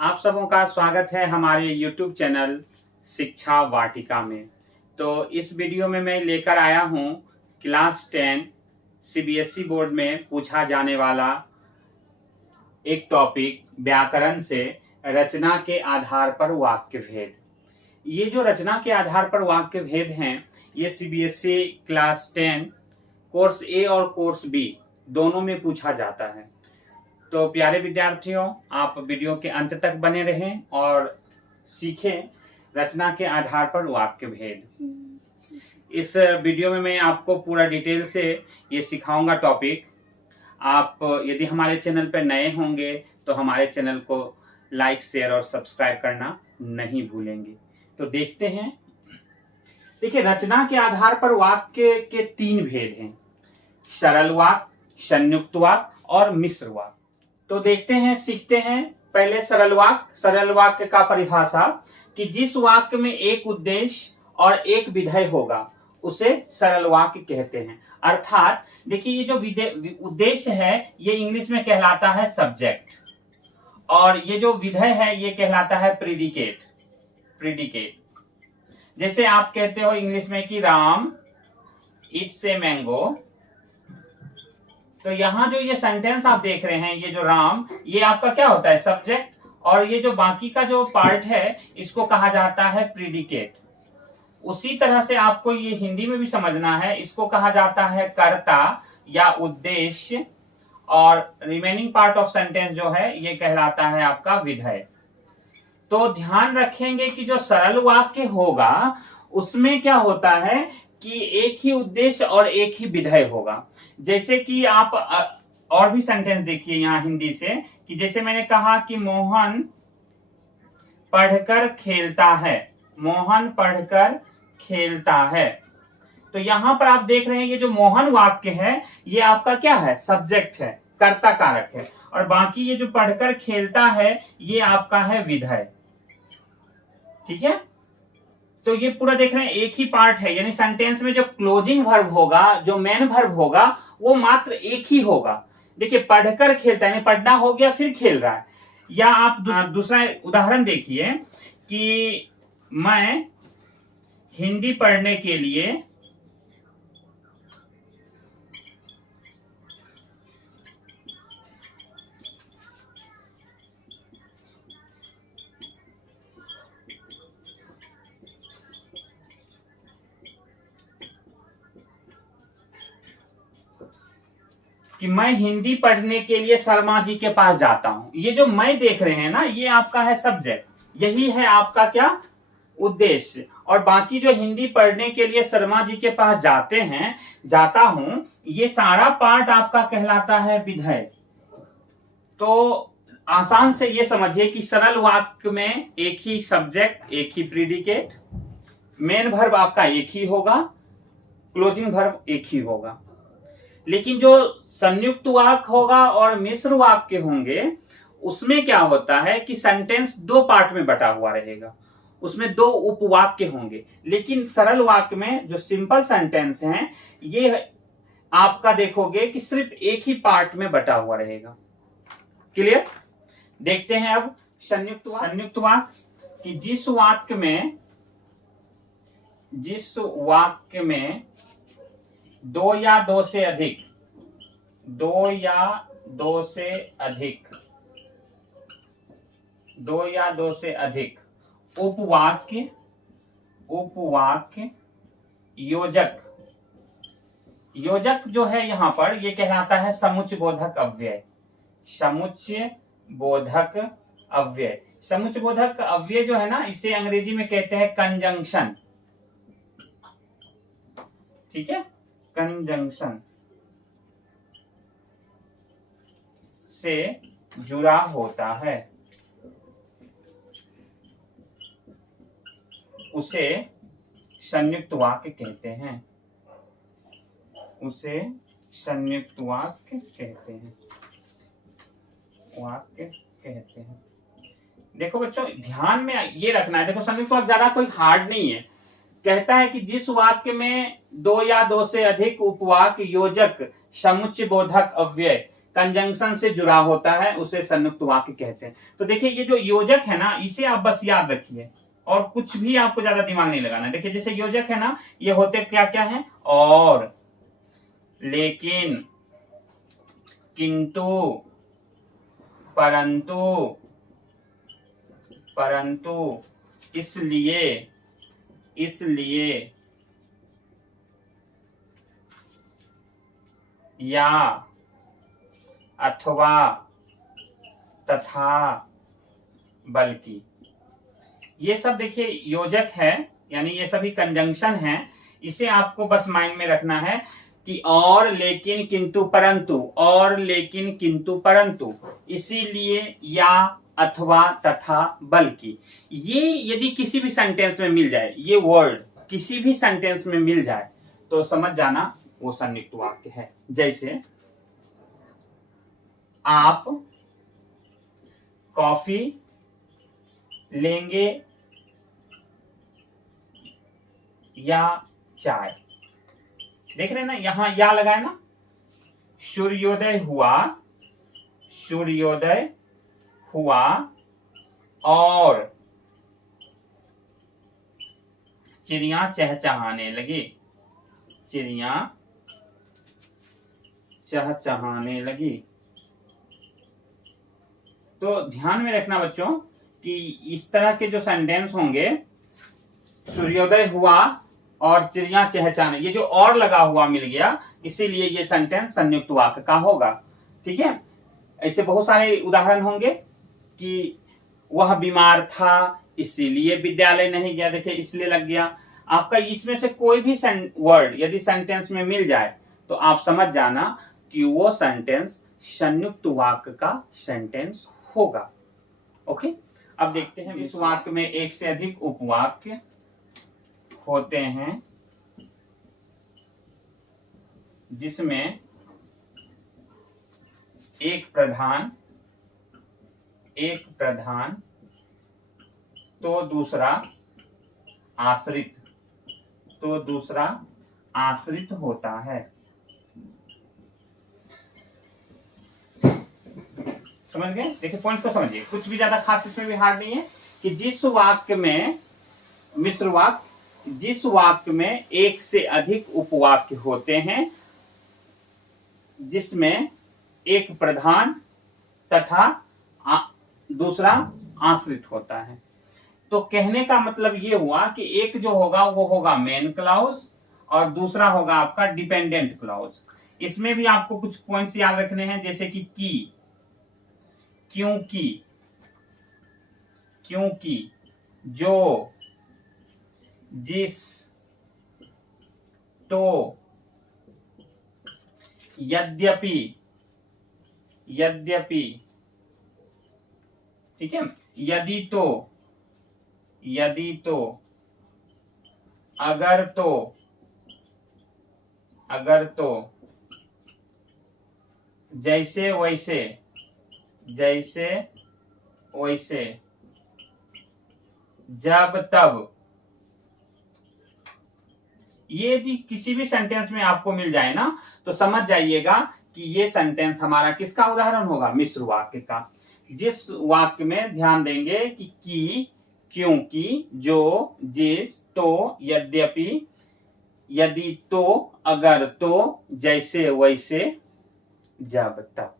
आप सबों का स्वागत है हमारे YouTube चैनल शिक्षा वाटिका में। तो इस वीडियो में मैं लेकर आया हूं क्लास 10 CBSE बोर्ड में पूछा जाने वाला एक टॉपिक व्याकरण से रचना के आधार पर वाक्य भेद। ये जो रचना के आधार पर वाक्य भेद हैं, ये CBSE क्लास 10 कोर्स ए और कोर्स बी दोनों में पूछा जाता है। तो प्यारे विद्यार्थियों, आप वीडियो के अंत तक बने रहें और सीखें रचना के आधार पर वाक्य भेद। इस वीडियो में मैं आपको पूरा डिटेल से ये सिखाऊंगा टॉपिक। आप यदि हमारे चैनल पर नए होंगे तो हमारे चैनल को लाइक, शेयर और सब्सक्राइब करना नहीं भूलेंगे। तो देखते हैं। देखिए, रचना के आधार पर वाक्य के 3 भेद हैं: सरल वाक्य, संयुक्त वाक्य और मिश्र वाक्य। तो देखते हैं, सीखते हैं। पहले सरल वाक्य। सरल वाक्य का परिभाषा कि जिस वाक्य में एक उद्देश्य और एक विधेय होगा उसे सरल वाक्य कहते हैं। अर्थात देखिए, ये जो उद्देश्य है ये इंग्लिश में कहलाता है सब्जेक्ट, और ये जो विधेय है ये कहलाता है प्रीडिकेट। जैसे आप कहते हो इंग्लिश में कि राम ईट्स ए मैंगो, तो यहां जो ये सेंटेंस आप देख रहे हैं, ये जो राम, ये आपका क्या होता है? सब्जेक्ट। और ये जो बाकी का जो पार्ट है इसको कहा जाता है प्रीडिकेट। उसी तरह से आपको ये हिंदी में भी समझना है, इसको कहा जाता है कर्ता या उद्देश्य, और रिमेनिंग पार्ट ऑफ सेंटेंस जो है ये कहलाता है आपका विधेय। तो ध्यान रखेंगे कि जो सरल वाक्य होगा उसमें क्या होता है कि एक ही उद्देश्य और एक ही विधेय होगा। जैसे कि आप और भी सेंटेंस देखिए यहाँ हिंदी से, कि जैसे मैंने कहा कि मोहन पढ़कर खेलता है। मोहन पढ़कर खेलता है। तो यहां पर आप देख रहे हैं ये जो मोहन वाक्य है ये आपका क्या है? सब्जेक्ट है, कर्ता कारक है। और बाकी ये जो पढ़कर खेलता है ये आपका है विधेय। ठीक है, तो ये पूरा देख रहे हैं एक ही पार्ट है। यानी सेंटेंस में जो क्लोजिंग वर्ब होगा, जो मेन वर्ब होगा, वो मात्र एक ही होगा। देखिए, पढ़कर खेलता है, पढ़ना हो गया फिर खेल रहा है। या आप दूसरा उदाहरण देखिए कि मैं हिंदी पढ़ने के लिए शर्मा जी के पास जाता हूं। ये जो मैं देख रहे हैं ना, ये आपका है सब्जेक्ट, यही है आपका क्या? उद्देश्य। और बाकी जो हिंदी पढ़ने के लिए शर्मा जी के पास जाता हूं, ये सारा पार्ट आपका कहलाता है विधेय। तो आसान से ये समझिए कि सरल वाक्य में एक ही सब्जेक्ट, एक ही प्रीडिकेट, मेन वर्ब आपका एक ही होगा, क्लोजिंग वर्ब एक ही होगा। लेकिन जो संयुक्त वाक्य होगा और मिश्र वाक्य होंगे, उसमें क्या होता है कि सेंटेंस 2 पार्ट में बटा हुआ रहेगा, उसमें 2 उपवाक्य होंगे। लेकिन सरल वाक्य में जो सिंपल सेंटेंस हैं ये आपका देखोगे कि सिर्फ एक ही पार्ट में बटा हुआ रहेगा। क्लियर? देखते हैं अब संयुक्त वाक्य कि जिस वाक्य में 2 या 2 से अधिक उपवाक्य योजक जो है यहां पर ये कहलाता है समुच्चय बोधक अव्यय। समुच्चय बोधक अव्यय जो है ना, इसे अंग्रेजी में कहते हैं कंजंक्शन। ठीक है, कंजंक्शन से जुड़ा होता है, उसे संयुक्त वाक्य कहते हैं। देखो बच्चों, ध्यान में ये रखना है। देखो, संयुक्त वाक्य ज्यादा कोई हार्ड नहीं है। कहता है कि जिस वाक्य में 2 या 2 से अधिक उपवाक्य योजक समुच्चय बोधक अव्यय कंजंक्शन से जुड़ा होता है उसे संयुक्त वाक्य कहते हैं। तो देखिए ये जो योजक है ना, इसे आप बस याद रखिए और कुछ भी आपको ज्यादा दिमाग नहीं लगाना है। देखिए जैसे योजक है ना, ये होते क्या क्या है, और, लेकिन, किंतु, परंतु, इसलिए, या, अथवा, तथा, बल्कि। ये सब देखिए योजक है, यानी ये सभी कंजंक्शन है। इसे आपको बस माइंड में रखना है कि और, लेकिन, किंतु, परंतु, और, लेकिन, किंतु, परंतु, इसीलिए, या, अथवा, तथा, बल्कि। ये यदि किसी भी सेंटेंस में मिल जाए, ये वर्ड किसी भी सेंटेंस में मिल जाए तो समझ जाना वो संयुक्त वाक्य है। जैसे आप कॉफी लेंगे या चाय। देख रहे हैं ना, यहां या लगाए ना। सूर्योदय हुआ और चिड़िया चहचहाने लगी। तो ध्यान में रखना बच्चों कि इस तरह के जो सेंटेंस होंगे, सूर्योदय हुआ और चिड़िया चहचहाने, ये जो और लगा हुआ मिल गया, इसीलिए ये सेंटेंस संयुक्त वाक्य का होगा। ठीक है, ऐसे बहुत सारे उदाहरण होंगे कि वह बीमार था इसीलिए विद्यालय नहीं गया। देखिए इसलिए लग गया। आपका इसमें से कोई भी वर्ड यदि सेंटेंस में मिल जाए तो आप समझ जाना कि वो सेंटेंस संयुक्त वाक्य का सेंटेंस होगा। ओके, अब देखते हैं जिस वाक्य में एक से अधिक उपवाक्य होते हैं, जिसमें एक प्रधान तो दूसरा आश्रित होता है। समझ गए? देखिए पॉइंट को समझिए, कुछ भी ज्यादा खास इसमें भी हार्ड नहीं है कि जिस वाक्य में मिश्र वाक्य, जिस वाक्य में एक से अधिक उपवाक्य होते हैं, जिसमें एक प्रधान तथा दूसरा आश्रित होता है। तो कहने का मतलब ये हुआ कि एक जो होगा वो होगा मेन क्लॉज और दूसरा होगा आपका डिपेंडेंट क्लॉज। इसमें भी आपको कुछ पॉइंट्स याद रखने हैं, जैसे कि क्योंकि, जो, जिस, तो, यद्यपि, ठीक है, यदि तो, अगर तो, जैसे वैसे, जब तब। ये यदि किसी भी सेंटेंस में आपको मिल जाए ना तो समझ जाइएगा कि ये सेंटेंस हमारा किसका उदाहरण होगा, मिश्र वाक्य का। जिस वाक्य में ध्यान देंगे कि क्योंकि, जो, जिस, तो, यद्यपि, यदि तो, अगर तो, जैसे वैसे, जब तब।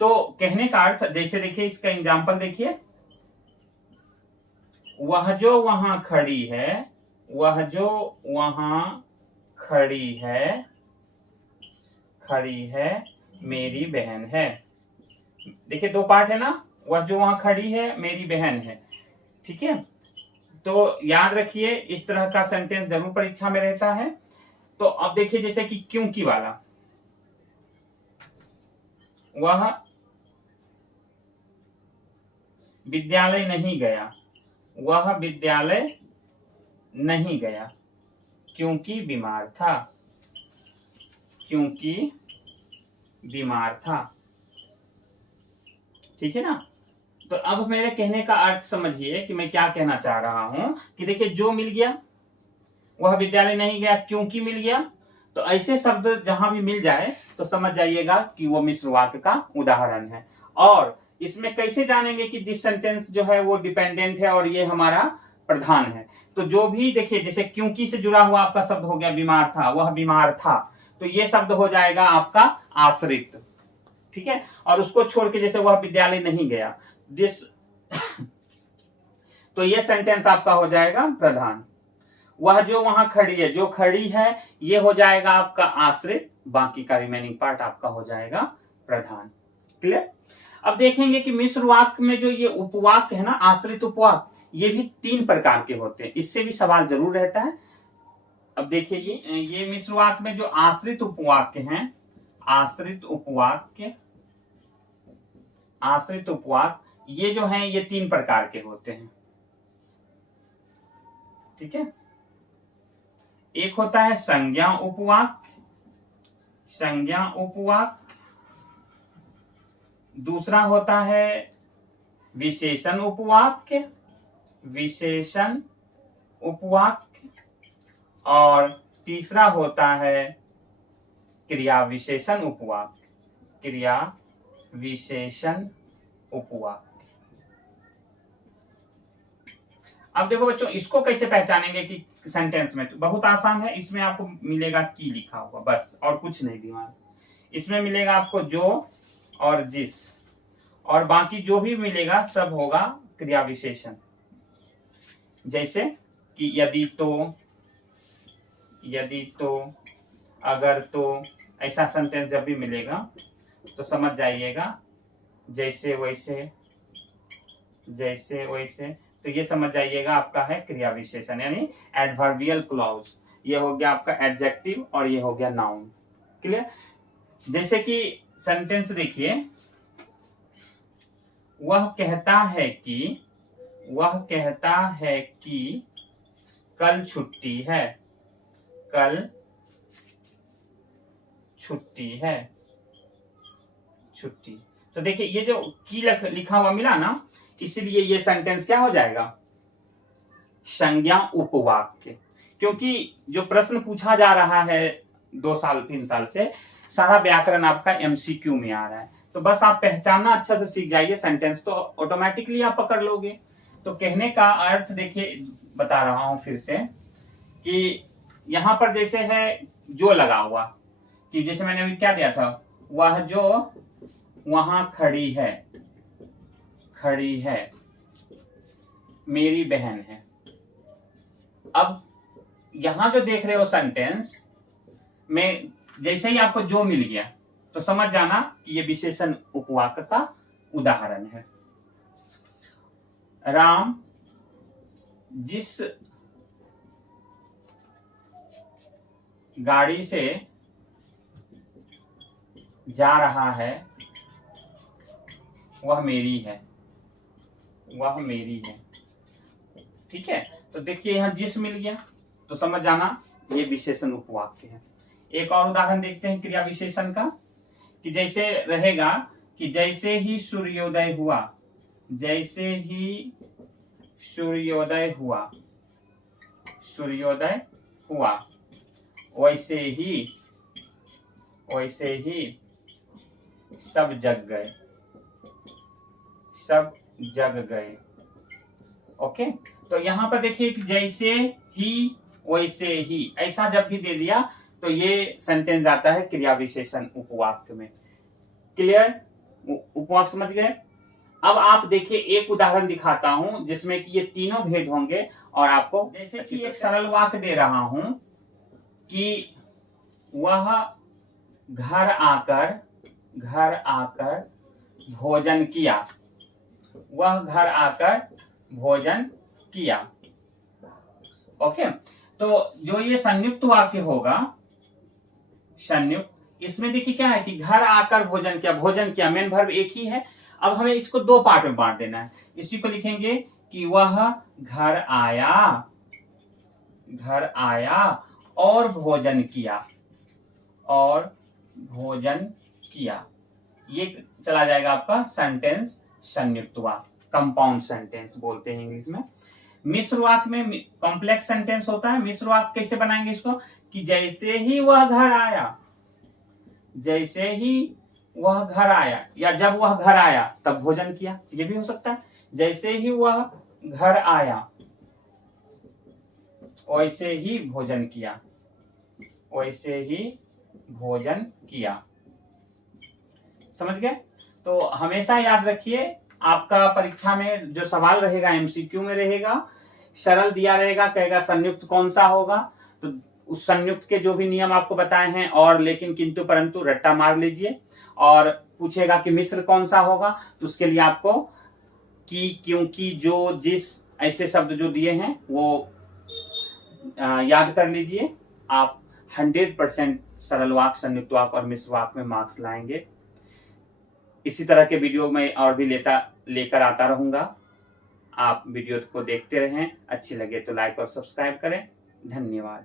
तो कहने का अर्थ, जैसे देखिए इसका एग्जाम्पल देखिए, वह जो वहां खड़ी है मेरी बहन है। देखिए दो पार्ट है ना, वह जो वहां खड़ी है मेरी बहन है। ठीक है, तो याद रखिए इस तरह का सेंटेंस जरूर परीक्षा में रहता है। तो अब देखिए जैसे कि क्योंकि वाला, वह विद्यालय नहीं गया क्योंकि बीमार था। ठीक है ना। तो अब मेरे कहने का अर्थ समझिए कि मैं क्या कहना चाह रहा हूं कि देखिए जो मिल गया, वह विद्यालय नहीं गया क्योंकि मिल गया, तो ऐसे शब्द जहां भी मिल जाए तो समझ जाइएगा कि वो मिश्र वाक्य का उदाहरण है। और इसमें कैसे जानेंगे कि दिस सेंटेंस जो है वो डिपेंडेंट है और ये हमारा प्रधान है? तो जो भी देखिए, जैसे क्योंकि से जुड़ा हुआ आपका शब्द हो गया बीमार था, वह बीमार था, तो ये शब्द हो जाएगा आपका आश्रित, ठीक है। और उसको छोड़ के जैसे वह विद्यालय नहीं गया, दिस तो ये सेंटेंस आपका हो जाएगा प्रधान। वह जो वहां खड़ी है, जो खड़ी है, ये हो जाएगा आपका आश्रित, बाकी का रिमेनिंग पार्ट आपका हो जाएगा प्रधान। क्लियर? अब देखेंगे कि मिश्र वाक्य में जो ये उपवाक्य है ना, आश्रित उपवाक्य, ये भी 3 प्रकार के होते हैं, इससे भी सवाल जरूर रहता है। अब देखिए ये मिश्र वाक्य में जो आश्रित उपवाक्य हैं, आश्रित उपवाक्य ये जो हैं ये 3 प्रकार के होते हैं, ठीक है। एक होता है संज्ञा उपवाक्य, दूसरा होता है विशेषण उपवाक्य, और तीसरा होता है क्रिया विशेषण उपवाक्य। अब देखो बच्चों, इसको कैसे पहचानेंगे कि सेंटेंस में? तो बहुत आसान है, इसमें आपको मिलेगा की लिखा हुआ, बस और कुछ नहीं दिमाग। इसमें मिलेगा आपको जो और जिस, और बाकी जो भी मिलेगा सब होगा क्रिया विशेषण। जैसे कि यदि तो, अगर तो, ऐसा सेंटेंस जब भी मिलेगा तो समझ जाइएगा जैसे वैसे, तो ये समझ जाइएगा आपका है क्रिया विशेषण, यानी एडवर्बियल क्लॉज। ये हो गया आपका एडजेक्टिव और ये हो गया नाउन। क्लियर? जैसे कि सेंटेंस देखिए, वह कहता है कि कल छुट्टी है, छुट्टी। तो देखिए ये जो की लिखा हुआ मिला ना, इसलिए ये सेंटेंस क्या हो जाएगा? संज्ञा उपवाक्य। क्योंकि जो प्रश्न पूछा जा रहा है 2 साल 3 साल से, सारा व्याकरण आपका एमसीक्यू में आ रहा है, तो बस आप पहचानना अच्छा से सीख जाइए सेंटेंस, तो ऑटोमेटिकली आप पकड़ लोगे। तो कहने का अर्थ देखिए, बता रहा हूं फिर से, कि यहां पर जैसे है जो लगा हुआ, कि जैसे मैंने अभी क्या दिया था, वह जो वहां खड़ी है, मेरी बहन है। अब यहां जो देख रहे हो सेंटेंस में, जैसे ही आपको जो मिल गया तो समझ जाना कि ये विशेषण उपवाक्य का उदाहरण है। राम जिस गाड़ी से जा रहा है वह मेरी है, ठीक है। तो देखिए यहां जिस मिल गया तो समझ जाना ये विशेषण उपवाक्य है। एक और उदाहरण देखते हैं क्रिया विशेषण का, कि जैसे रहेगा कि जैसे ही सूर्योदय हुआ, वैसे ही सब जग गए। ओके, तो यहां पर देखिए कि जैसे ही वैसे ही, ऐसा जब भी दे दिया तो ये सेंटेंस आता है क्रिया विशेषण उपवाक्य में। क्लियर? उपवाक्य समझ गए? अब आप देखिए एक उदाहरण दिखाता हूं जिसमें कि ये तीनों भेद होंगे, और आपको जैसे कि एक सरल वाक्य दे रहा हूं कि वह घर आकर भोजन किया। ओके, तो जो ये संयुक्त वाक्य होगा, इसमें देखिए क्या है कि घर आकर भोजन किया मेन वर्ब एक ही है। अब हमें इसको 2 पार्ट में बांट देना है। इसी को लिखेंगे कि वह घर आया और भोजन किया, ये चला जाएगा आपका सेंटेंस संयुक्त वाक्य, कंपाउंड सेंटेंस बोलते हैं इंग्लिश में। मिश्र वाक्य में कॉम्प्लेक्स सेंटेंस होता है। मिश्र वाक्य कैसे बनाएंगे इसको, कि जैसे ही वह घर आया, जैसे ही वह घर आया, या जब वह घर आया तब भोजन किया, ये भी हो सकता है। जैसे ही वह घर आया वैसे ही भोजन किया, वैसे ही भोजन किया। समझ गए? तो हमेशा याद रखिए, आपका परीक्षा में जो सवाल रहेगा एमसीक्यू में रहेगा, सरल दिया रहेगा, कहेगा संयुक्त कौन सा होगा, तो उस संयुक्त के जो भी नियम आपको बताए हैं और लेकिन किंतु परंतु रट्टा मार लीजिए। और पूछेगा कि मिश्र कौन सा होगा, तो उसके लिए आपको कि, क्योंकि, जो, जिस, ऐसे शब्द जो दिए हैं वो याद कर लीजिए। आप 100% सरल वाक्य, संयुक्त वाक्य और मिश्र वाक्य में मार्क्स लाएंगे। इसी तरह के वीडियो में और भी लेकर आता रहूंगा। आप वीडियो को देखते रहें, अच्छी लगे तो लाइक और सब्सक्राइब करें। धन्यवाद।